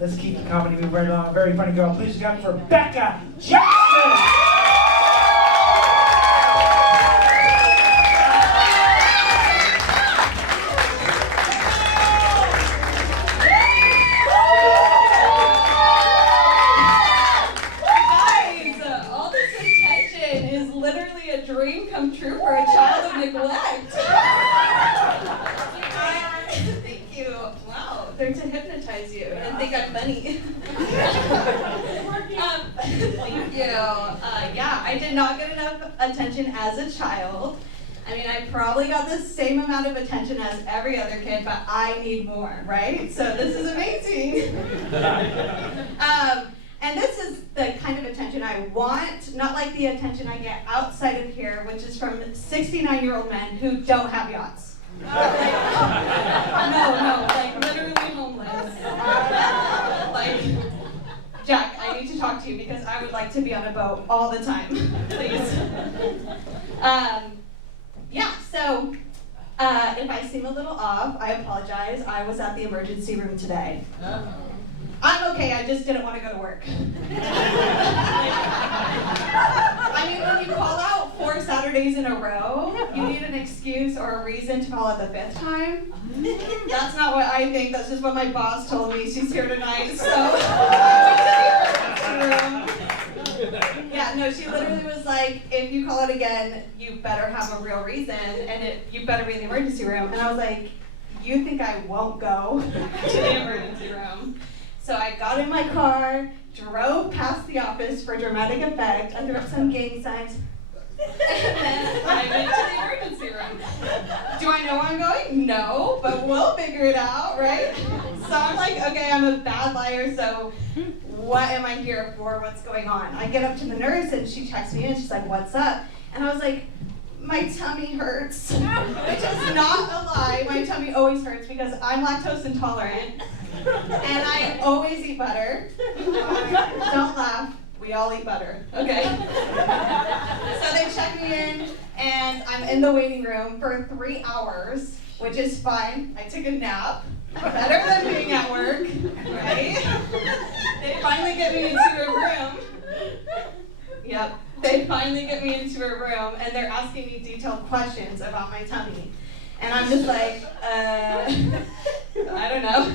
Let's keep the comedy moving right along. A very funny girl. Please give it up for Bekah Jensen! Dream come true for a child of neglect. Thank you. Wow, they're to hypnotize you and think I'm funny. Thank you. Yeah, I did not get enough attention as a child. I mean, I probably got the same amount of attention as every other kid, but I need more, right? So this is amazing. And this is the kind of attention I want, not like the attention I get outside of here, which is from 69-year-old men who don't have yachts. No, like literally homeless. Like, Jack, I need to talk to you because I would like to be on a boat all the time, please. Yeah, so if I seem a little off, I apologize. I was at the emergency room today. I'm okay, I just didn't want to go to work. I mean, when you call out 4 Saturdays in a row, you need an excuse or a reason to call out the 5th time. That's not what I think, that's just what my boss told me. She's here tonight, so. Yeah, no, she literally was like, if you call it again, you better have a real reason, and you better be in the emergency room. And I was like, you think I won't go to the emergency room? So I got in my car, drove past the office for dramatic effect, I threw up some gang signs, and then I went to the emergency room. Do I know where I'm going? No, but we'll figure it out, right? So I'm like, okay, I'm a bad liar, so what am I here for? What's going on? I get up to the nurse and she checks me in, she's like, what's up? And I was like, my tummy hurts, which is not a lie. My tummy always hurts because I'm lactose intolerant and I always eat butter. Don't laugh, we all eat butter, okay? So they check me in and I'm in the waiting room for 3 hours, which is fine. I took a nap, better than being at work, right? They finally get me into a room. Yep. They finally get me into a room and they're asking me detailed questions about my tummy. And I'm just like, I don't know.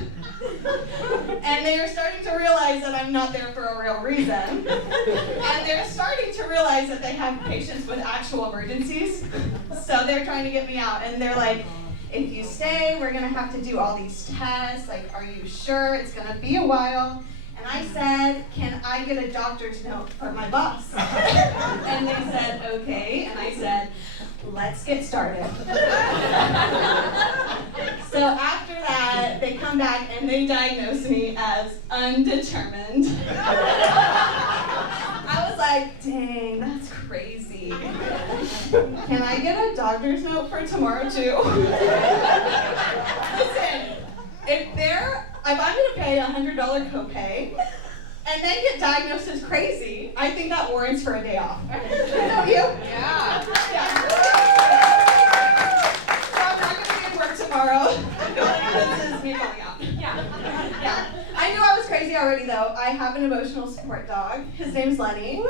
And they're starting to realize that I'm not there for a real reason. And they're starting to realize that they have patients with actual emergencies. So they're trying to get me out. And they're like, if you stay, we're gonna have to do all these tests. Like, are you sure? It's gonna be a while. And I said, can I get a doctor's note from my boss? And they said, okay. And I said, let's get started. So after that, they come back and they diagnose me as undetermined. I was like, dang, that's crazy. Can I get a doctor's note for tomorrow too? Listen, if I'm gonna pay a $100 copay and then get diagnosed as crazy, I think that warrants for a day off. Don't you? Yeah. So I'm not gonna be at work tomorrow. This is me falling out. Yeah. I knew I was crazy already though. I have an emotional support dog. His name's Lenny.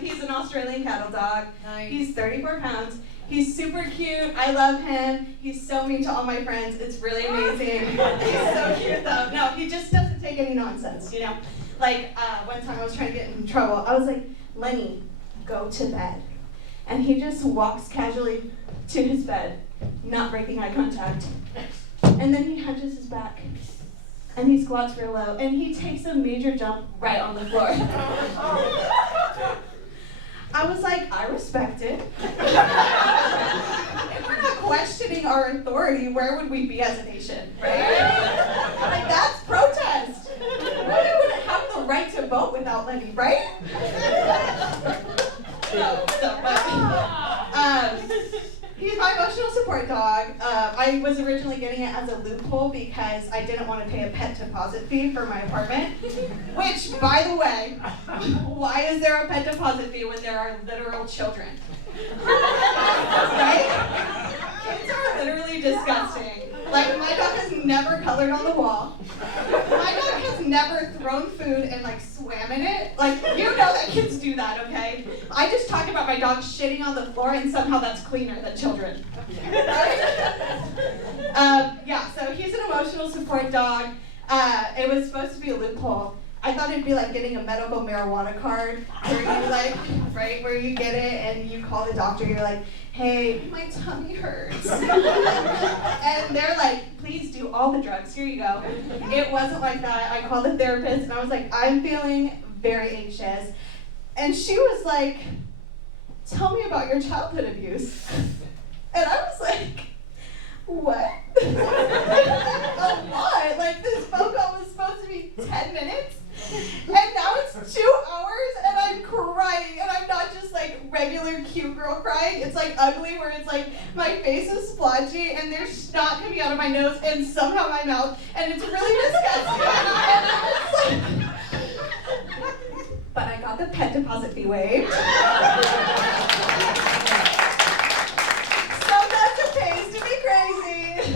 He's an Australian cattle dog. Nice. He's 34 pounds. He's super cute. I love him. He's so mean to all my friends. It's really amazing. He's so cute though. No, he just doesn't take any nonsense, you know? Like one time I was trying to get in trouble. I was like, Lenny, go to bed. And he just walks casually to his bed, not breaking eye contact. And then he hunches his back. And he squats real low. And he takes a major jump right on the floor. I was like, I respect it. If we're not questioning our authority, where would we be as a nation, right? Like, that's protest. We wouldn't have the right to vote without Lenny, right? He's my emotional support dog. I was originally getting it as a loophole because I didn't want to pay a pet deposit fee for my apartment. Which, by the way, why is there a pet deposit fee when there are literal children? Right? Kids are literally disgusting. Like, my dog has never colored on the wall. My dog has never thrown food and like swam in it. Like, you know that kids do that, okay? I just talk about my dog shitting on the floor and somehow that's cleaner than children. Yeah, so he's an emotional support dog. It was supposed to be a loophole. I thought it'd be like getting a medical marijuana card where you like, right, where you get it and you call the doctor, you're like, hey, my tummy hurts. And they're like, please do all the drugs, here you go. It wasn't like that. I called the therapist and I was like, I'm feeling very anxious. And she was like, tell me about your childhood abuse. And I was like, what? A lot? Like, this phone call was supposed to be 10 minutes? And now it's 2 hours and I'm crying, and I'm not just like regular cute girl crying, it's like ugly where it's like my face is splotchy and there's snot coming out of my nose and somehow my mouth, and it's really disgusting. And but I got the pet deposit fee waived. Sometimes it pays to be crazy.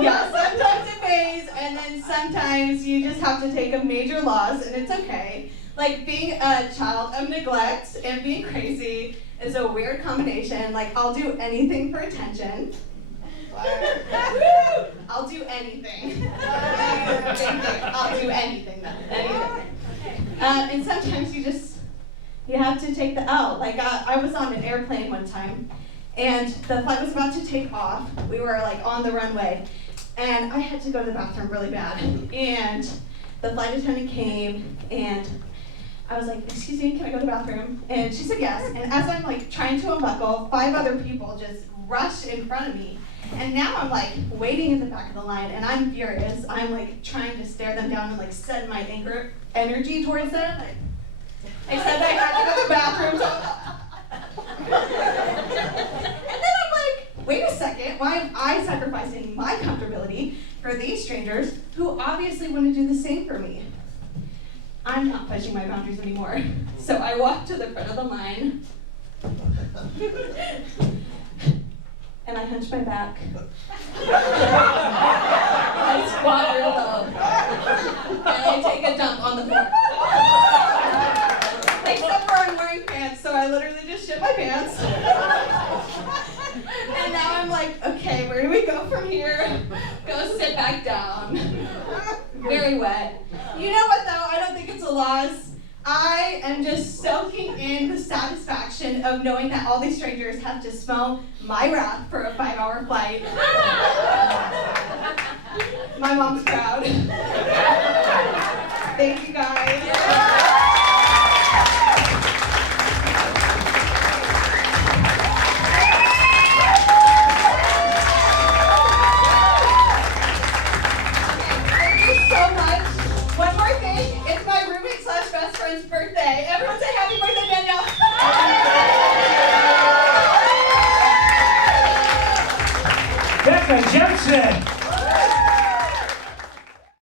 Yeah, sometimes it pays, and then sometimes you just have to take a major loss, and it's okay. Like, being a child of neglect and being crazy is a weird combination. Like, I'll do anything for attention. I'll do anything. I'll do anything, though. Anything. And sometimes you have to take the L. Like, I was on an airplane one time, and the flight was about to take off. We were, like, on the runway. And I had to go to the bathroom really bad. And the flight attendant came, and I was like, excuse me, can I go to the bathroom? And she said yes. And as I'm like trying to unbuckle, 5 other people just rushed in front of me. And now I'm like waiting in the back of the line, and I'm furious. I'm like trying to stare them down and like send my anger energy towards them. I said I had to go to the bathroom. And then I'm like, wait a second, why am I sacrificing my comfortability for these strangers who obviously want to do the same for me? I'm not pushing my boundaries anymore. So I walked to the front of the line. And I hunch my back. I squat real low. And I take a dump on the floor. Except for I'm wearing pants, so I literally just shit my pants. And now I'm like, okay, where do we go from here? Go sit back down. Very wet. You know what though? I don't think it's a loss. I am just soaking in the satisfaction of knowing that all these strangers have to smell my wrath for a 5-hour flight. My mom's proud. Thank you guys. Birthday. Everyone say happy birthday, Danielle. Bekah Jensen.